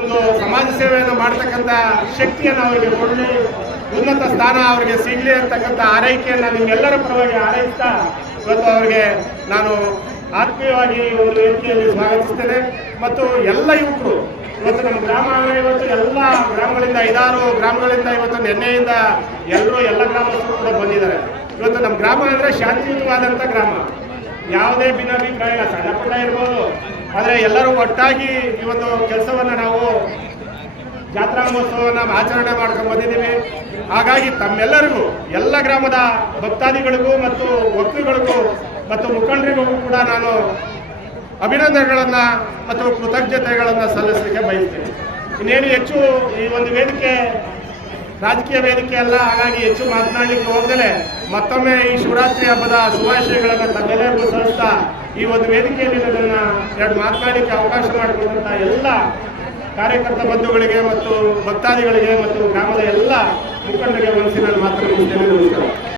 ಒಂದು ಸಮಾಜ ಸೇವೆಯನ್ನು ಮಾಡ್ತಕ್ಕಂಥ ಶಕ್ತಿಯನ್ನು ಅವರಿಗೆ ಕೊಡಲಿ, ಉನ್ನತ ಸ್ಥಾನ ಅವರಿಗೆ ಸಿಗಲಿ ಅಂತಕ್ಕಂಥ ಆರೈಕೆಯನ್ನು ನಿಮ್ಮೆಲ್ಲರ ಪರವಾಗಿ ಹಾರೈಸ್ತಾ ಇವತ್ತು ಅವರಿಗೆ ನಾನು ಆತ್ಮೀಯವಾಗಿ ಒಂದು ವೇದಿಕೆಯಲ್ಲಿ ಸ್ವಾಗತಿಸ್ತೇನೆ. ಮತ್ತು ಎಲ್ಲ ಯುವಕರು ಇವತ್ತು ನಮ್ಮ ಗ್ರಾಮ ಇವತ್ತು ಎಲ್ಲ ಗ್ರಾಮಗಳಿಂದ 5-6 ಗ್ರಾಮಗಳಿಂದ ಇವತ್ತು ನಿನ್ನೆಯಿಂದ ಎಲ್ಲ ಗ್ರಾಮಸ್ಥರು ಕೂಡ ಬಂದಿದ್ದಾರೆ. ಇವತ್ತು ನಮ್ಮ ಗ್ರಾಮ ಅಂದರೆ ಶಾಂತಿಯುತವಾದಂಥ ಗ್ರಾಮ, ಯಾವುದೇ ಭಿನ್ನಾಭಿಪ್ರಾಯ ಇಲ್ಲ, ಸಣ್ಣ ಪುಟ್ಟ ಇರ್ಬೋದು, ಆದರೆ ಎಲ್ಲರೂ ಒಟ್ಟಾಗಿ ಈ ಒಂದು ಕೆಲಸವನ್ನು ನಾವು ಜಾತ್ರಾ ಮಹೋತ್ಸವವನ್ನು ಆಚರಣೆ ಮಾಡ್ಕೊಂಡು ಬಂದಿದ್ದೀವಿ. ಹಾಗಾಗಿ ತಮ್ಮೆಲ್ಲರಿಗೂ ಎಲ್ಲ ಗ್ರಾಮದ ಭಕ್ತಾದಿಗಳಿಗೂ ಮತ್ತು ವಕ್ತೃಗಳಿಗೂ ಮತ್ತು ಮುಖಂಡರಿಗೂ ಕೂಡ ನಾನು ಅಭಿನಂದನೆಗಳನ್ನು ಮತ್ತು ಕೃತಜ್ಞತೆಗಳನ್ನು ಸಲ್ಲಿಸಲಿಕ್ಕೆ ಬಯಸ್ತೀನಿ. ಇನ್ನೇನು ಹೆಚ್ಚು ಈ ಒಂದು ವೇದಿಕೆ ರಾಜಕೀಯ ವೇದಿಕೆ ಅಲ್ಲ, ಹಾಗಾಗಿ ಹೆಚ್ಚು ಮಾತನಾಡಲಿಕ್ಕೆ ಹೋಗದಲೇ ಮತ್ತೊಮ್ಮೆ ಈ ಶಿವರಾತ್ರಿ ಹಬ್ಬದ ಶುಭಾಶಯಗಳನ್ನು ತಮ್ಮೆಲ್ಲರಿಗೂ ಸಲ್ಲಿಸ್ತಾ ಈ ಒಂದು ವೇದಿಕೆಯಲ್ಲಿ ನನ್ನನ್ನು ಎರಡು ಮಾತನಾಡಲಿಕ್ಕೆ ಅವಕಾಶ ಮಾಡಿಕೊಟ್ಟಂಥ ಎಲ್ಲ ಕಾರ್ಯಕರ್ತ ಬಂಧುಗಳಿಗೆ ಮತ್ತು ಭಕ್ತಾದಿಗಳಿಗೆ ಮತ್ತು ಗ್ರಾಮದ ಎಲ್ಲ ಮುಖಂಡರಿಗೆ ಮನಸ್ಸಿನ ಮಾತನಾಡುತ್ತೇನೆ. ನಮಸ್ಕಾರ.